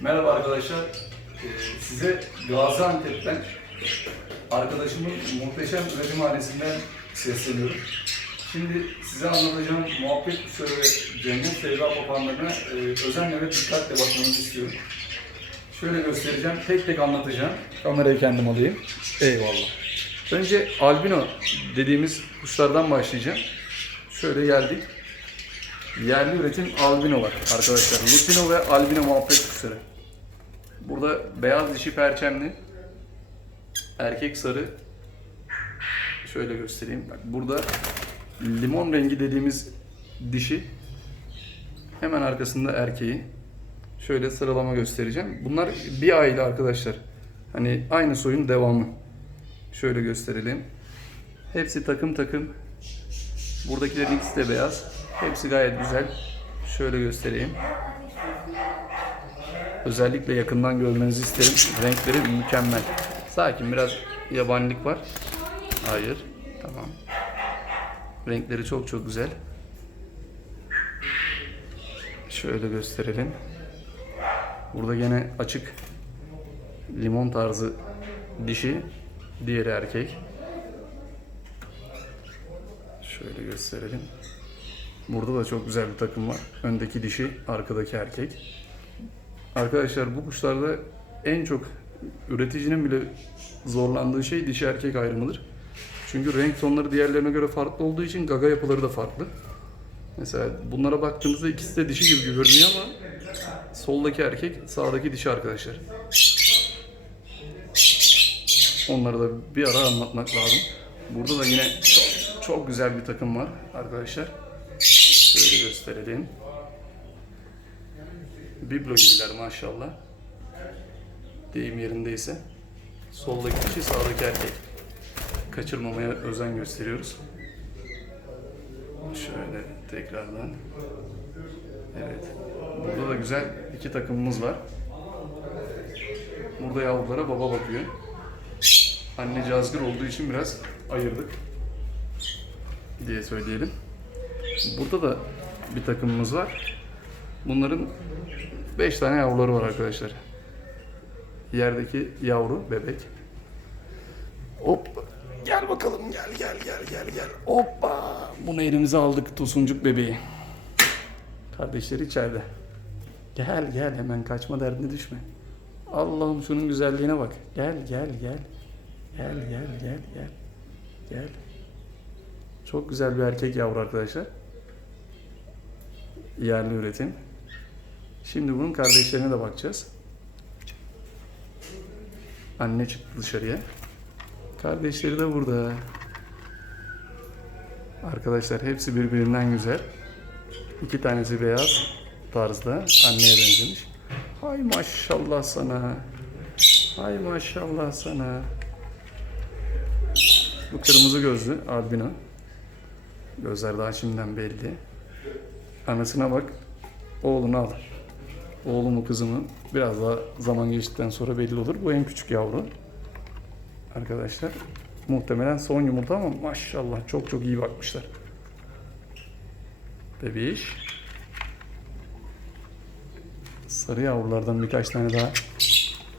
Merhaba arkadaşlar. Ee, size Gaziantep'ten arkadaşımın muhteşem üretim hanesinden sesleniyorum. Şimdi size anlatacağım muhabbet kuşları ve cennet sevda papağanlarına e, özenle ve dikkatle bakmanızı istiyorum. Şöyle göstereceğim, tek tek anlatacağım. Kamerayı kendim alayım. Eyvallah. Önce albino dediğimiz kuşlardan başlayacağım. Şöyle geldik. Yerli üretim albinolar arkadaşlar. Lutino ve albino muhabbet kuşları. Burada beyaz dişi perçemli. Erkek sarı. Şöyle göstereyim. Bak burada limon rengi dediğimiz dişi. Hemen arkasında erkeği. Şöyle sıralama göstereceğim. Bunlar bir aile arkadaşlar. Hani aynı soyun devamı. Şöyle gösterelim. Hepsi takım takım. Buradakilerin ikisi de beyaz. Hepsi gayet güzel. Şöyle göstereyim. Özellikle yakından görmenizi isterim. Renkleri mükemmel. Sakin biraz yabanilik var. Hayır. Tamam. Renkleri çok çok güzel. Şöyle gösterelim. Burada gene açık limon tarzı dişi, diğeri erkek. Şöyle gösterelim. Burada da çok güzel bir takım var. Öndeki dişi, arkadaki erkek. Arkadaşlar bu kuşlarda en çok üreticinin bile zorlandığı şey dişi erkek ayrımıdır. Çünkü renk tonları diğerlerine göre farklı olduğu için gaga yapıları da farklı. Mesela bunlara baktığımızda ikisi de dişi gibi görünüyor ama soldaki erkek, sağdaki dişi arkadaşlar. Onları da bir ara anlatmak lazım. Burada da yine çok, çok güzel bir takım var arkadaşlar. Şöyle gösterelim. Biblo gibiler maşallah. Deyim yerindeyse. Soldaki dişi, sağdaki erkek. Kaçırmamaya özen gösteriyoruz. Şöyle tekrardan. Evet. Burada da güzel iki takımımız var. Burada yavrulara baba bakıyor. Anne cazgır olduğu için biraz ayırdık diye söyleyelim. Burada da bir takımımız var. Bunların 5 tane yavruları var arkadaşlar. Yerdeki yavru bebek. Hop. Gel bakalım gel gel gel gel gel. Hoppa. Bunu elimize aldık tosuncuk bebeği. Kardeşleri içeride. Gel gel hemen kaçma derdine düşme. Allah'ım şunun güzelliğine bak. Gel gel gel. Gel gel gel gel. Gel. Çok güzel bir erkek yavru arkadaşlar. Yerli üretim. Şimdi bunun kardeşlerine de bakacağız. Anne çıktı dışarıya. Kardeşleri de burada. Arkadaşlar hepsi birbirinden güzel. İki tanesi beyaz tarzda anneye benzemiş. Hay maşallah sana. Hay maşallah sana. Bu kırmızı gözlü albino. Gözler daha şimdiden belli. Anasına bak. Oğlunu al. Oğlumu kızımı biraz daha zaman geçtikten sonra belli olur. Bu en küçük yavru. Arkadaşlar muhtemelen son yumurta ama maşallah çok çok iyi bakmışlar. Bebiş. Sarı yavrulardan birkaç tane daha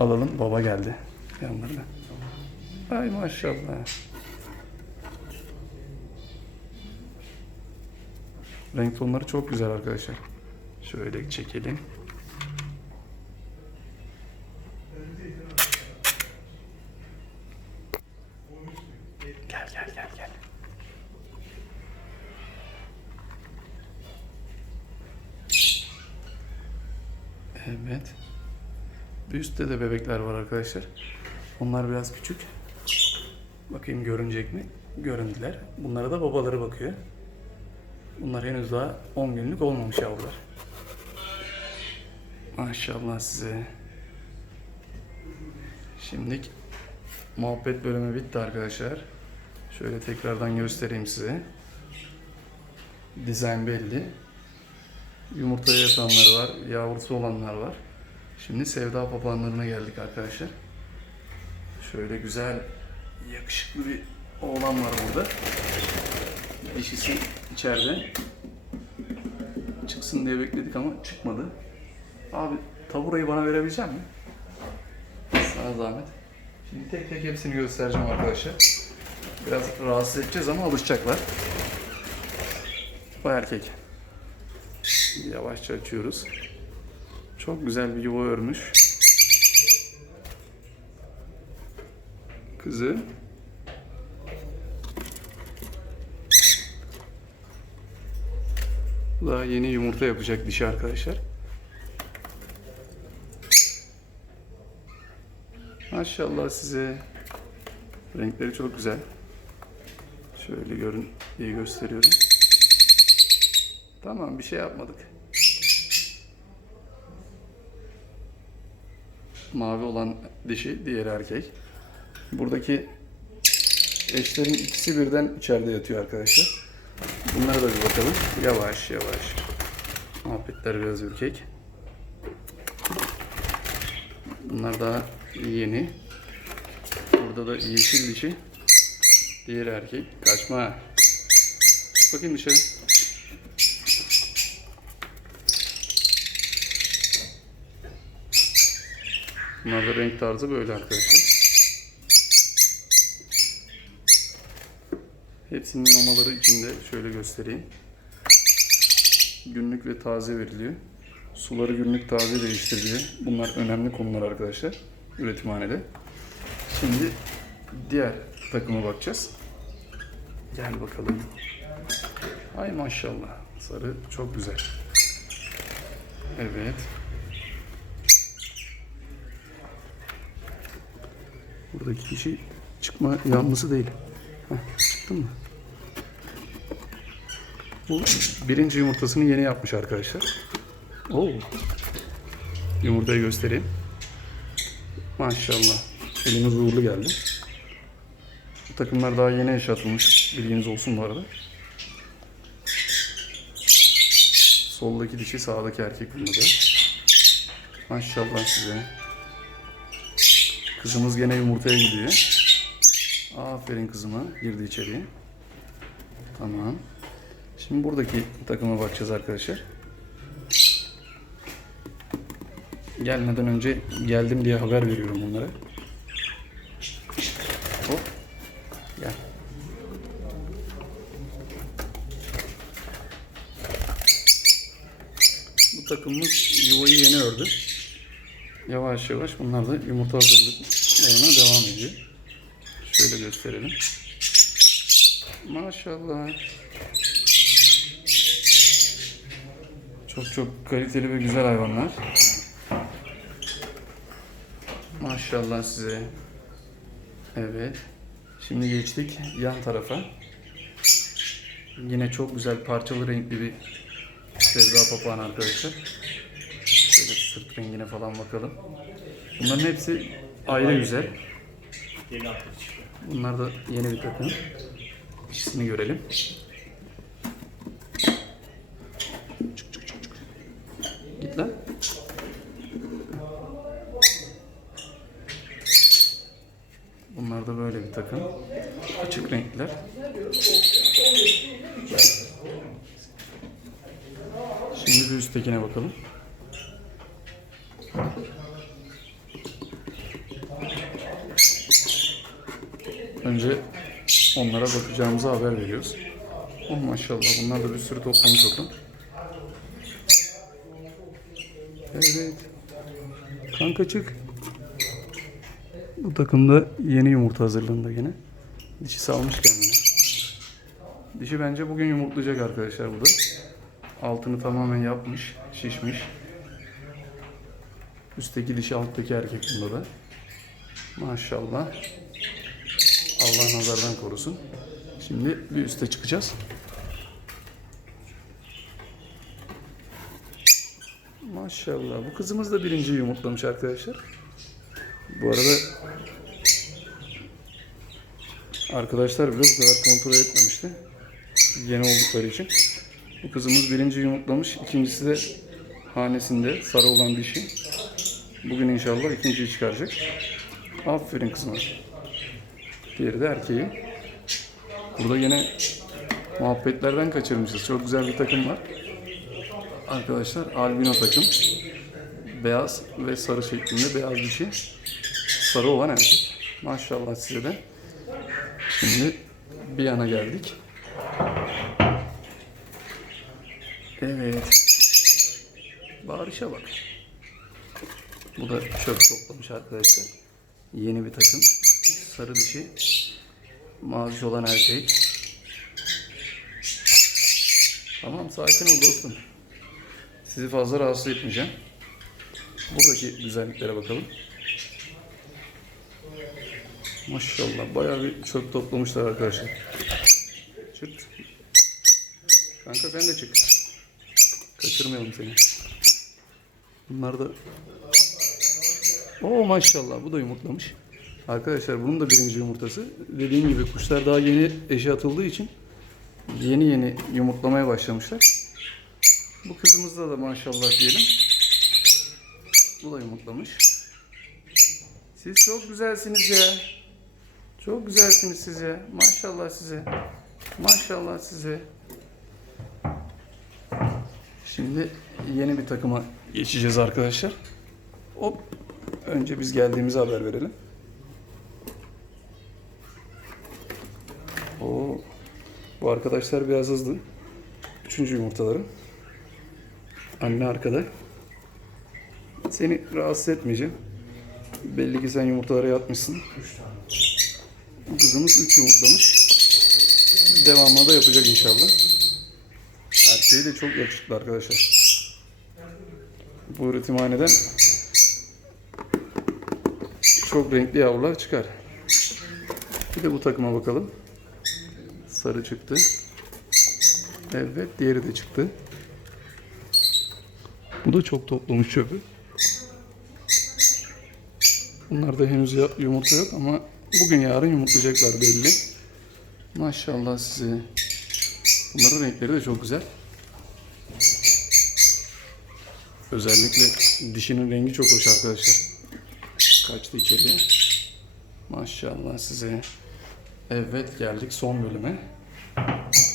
alalım. Baba geldi yanlarına. Ay maşallah. Renk tonları çok güzel arkadaşlar. Şöyle çekelim. Gel gel gel gel. Evet. Üstte de bebekler var arkadaşlar. Onlar biraz küçük. Bakayım görünecek mi? Göründüler. Bunlara da babaları bakıyor. Bunlar henüz daha 10 günlük olmamış yavrular. Maşallah size. Şimdilik muhabbet bölümü bitti arkadaşlar. Şöyle tekrardan göstereyim size. Dizayn belli. Yumurtaya yatanları var, yavrusu olanlar var. Şimdi sevda papağanlarına geldik arkadaşlar. Şöyle güzel, yakışıklı bir oğlan var burada. Dişisi içeride. Çıksın diye bekledik ama çıkmadı. Abi taburayı bana verebilecek misin? Sana zahmet. Şimdi tek tek hepsini göstereceğim arkadaşlar. Biraz rahatsız edeceğiz ama alışacaklar. Bu erkek. Yavaşça açıyoruz. Çok güzel bir yuva örmüş. Kızı. Daha yeni yumurta yapacak dişi arkadaşlar. Maşallah size. Renkleri çok güzel. Şöyle görün diye gösteriyorum. Tamam bir şey yapmadık. Mavi olan dişi, diğer erkek. Buradaki eşlerin ikisi birden içeride yatıyor arkadaşlar. Bunlara da bir bakalım. Yavaş yavaş. Muhabbetler biraz ürkek. Bunlar daha yeni. Burada da yeşil dişi. Diğer erkek. Kaçma. Çık bakayım dışarı. Bunlar da renk tarzı böyle arkadaşlar. Hepsinin mamaları içinde şöyle göstereyim. Günlük ve taze veriliyor. Suları günlük taze değiştiriliyor. Bunlar önemli konular arkadaşlar. Üretimhanede. Şimdi diğer takıma bakacağız. Gel bakalım. Ay maşallah. Sarı çok güzel. Evet. Buradaki kişi çıkma yanlısı değil. Heh, çıktı mı? Bu birinci yumurtasını yeni yapmış arkadaşlar. Oo. Yumurtayı göstereyim. Maşallah. Elimiz uğurlu geldi. Bu takımlar daha yeni yaşatılmış. Bilginiz olsun bu arada. Soldaki dişi sağdaki erkek bunda da. Maşallah size. Kızımız gene yumurtaya gidiyor. Aferin kızıma. Girdi içeriye. Tamam. Şimdi buradaki takıma bakacağız arkadaşlar. Gelmeden önce geldim diye haber veriyorum onlara. Hop. Gel. Bu takımımız yuvayı yeni ördü. Yavaş yavaş bunlar da yumurta hazırlıklarına devam ediyor. Şöyle gösterelim. Maşallah. Çok çok kaliteli ve güzel hayvanlar. Maşallah size. Evet. Şimdi geçtik yan tarafa. Yine çok güzel parçalı renkli bir Sevda papağan arkadaşlar. Şöyle sırt rengine falan bakalım. Bunların hepsi ayrı güzel. Bunlar da yeni bir takım. İkisini görelim. Çık, çık, çık, çık. Git lan. Bunlar da böyle bir takım. Açık renkler. Şimdi bir üsttekine bakalım. Önce onlara bakacağımızı haber veriyoruz. Oh maşallah bunlar da bir sürü toplamış oldu. Evet. Kanka çık. Bu takımda yeni yumurta hazırlığında gene. Dişi salmış kendini. Dişi bence bugün yumurtlayacak arkadaşlar burada. Altını tamamen yapmış, şişmiş. Üstteki dişi alttaki erkek bunda da. Maşallah. Allah nazardan korusun. Şimdi bir üste çıkacağız. Maşallah. Bu kızımız da birinci yumurtlamış arkadaşlar. Bu arada arkadaşlar bile bu kadar kontrol etmemişti. Yeni oldukları için. Bu kızımız birinci yumurtlamış. İkincisi de hanesinde sarı olan dişi. Bugün inşallah ikinciyi çıkaracak. Aferin kızıma. Diğeri de erkeği. Burada yine muhabbetlerden kaçırmışız. Çok güzel bir takım var. Arkadaşlar albino takım. beyaz ve sarı şeklinde beyaz dişi. Sarı olan erkek. Maşallah size de. Şimdi bir yana geldik. Evet. Bağırışa bak. Bu da çöp toplamış arkadaşlar. Yeni bir takım. Sarı dişi. Mavi olan erkek. Tamam sakin ol dostum. Sizi fazla rahatsız etmeyeceğim. Buradaki güzelliklere bakalım. Maşallah bayağı bir çöp toplamışlar arkadaşlar. Çık. Kanka sen de çık. Kaçırmayalım seni. Bunlar da... Oo maşallah bu da yumurtlamış. Arkadaşlar bunun da birinci yumurtası. Dediğim gibi kuşlar daha yeni eşe atıldığı için yeni yeni yumurtlamaya başlamışlar. Bu kızımızda da maşallah diyelim. Bu da yumurtlamış. Siz çok güzelsiniz ya. Çok güzelsiniz siz ya. Maşallah size. Maşallah size. Şimdi yeni bir takıma geçeceğiz arkadaşlar. Hop. Önce biz geldiğimizi haber verelim. Bu arkadaşlar biraz hızlı. Üçüncü yumurtaları. Anne arkada. Seni rahatsız etmeyeceğim. Belli ki sen yumurtalara yatmışsın. Kızımız 3 yumurtlamış. Devamını da yapacak inşallah. Erkeği de çok yakışıklı arkadaşlar. Bu üretimhaneden çok renkli yavrular çıkar. Bir de bu takıma bakalım. Sarı çıktı. Evet, diğeri de çıktı. Bu da çok toplamış çöpü. Bunlarda henüz yumurta yok ama bugün yarın yumurtlayacaklar belli. Maşallah size. Bunların renkleri de çok güzel. Özellikle dişinin rengi çok hoş arkadaşlar. Kaçtı içeriye. Maşallah size. Evet geldik son bölüme.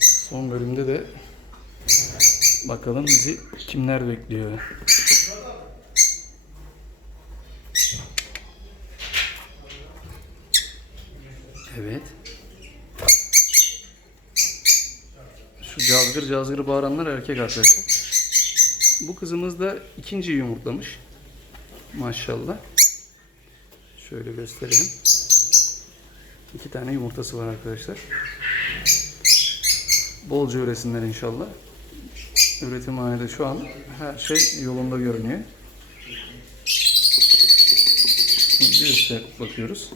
Son bölümde de bakalım bizi kimler bekliyor. Evet. Şu cazgır cazgır bağıranlar erkek arkadaşlar. Bu kızımız da ikinci yumurtlamış. Maşallah. Şöyle gösterelim. İki tane yumurtası var arkadaşlar. Bolca üresinler inşallah. Üretimhanede şu an her şey yolunda görünüyor. Şimdi bir üste bakıyoruz.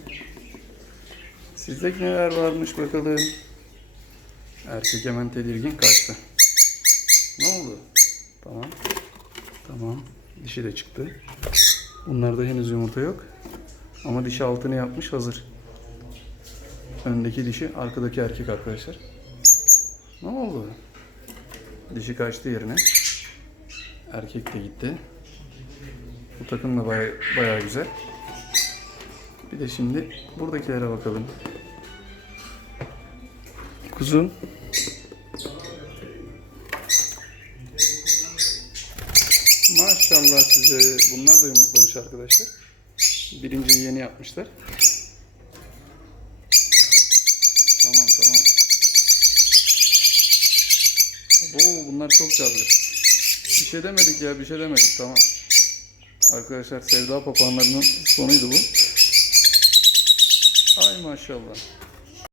Sizde neler varmış bakalım. Erkek hemen tedirgin kaçtı. Ne oldu? Tamam. Tamam. Dişi de çıktı. Bunlarda henüz yumurta yok. Ama dişi altını yapmış hazır. Öndeki dişi, arkadaki erkek arkadaşlar. Ne oldu? Dişi kaçtı yerine. Erkek de gitti. Bu takım da baya, bayağı güzel. Bir de şimdi buradakilere bakalım. Kuzum. Maşallah size. Bunlar da yumurtlamış arkadaşlar. Birinciyi yeni yapmışlar. Tamam tamam. Oo bunlar çok cazgır. Bir şey demedik ya bir şey demedik tamam. Arkadaşlar sevda papağanlarının sonuydu bu. Ay maşallah.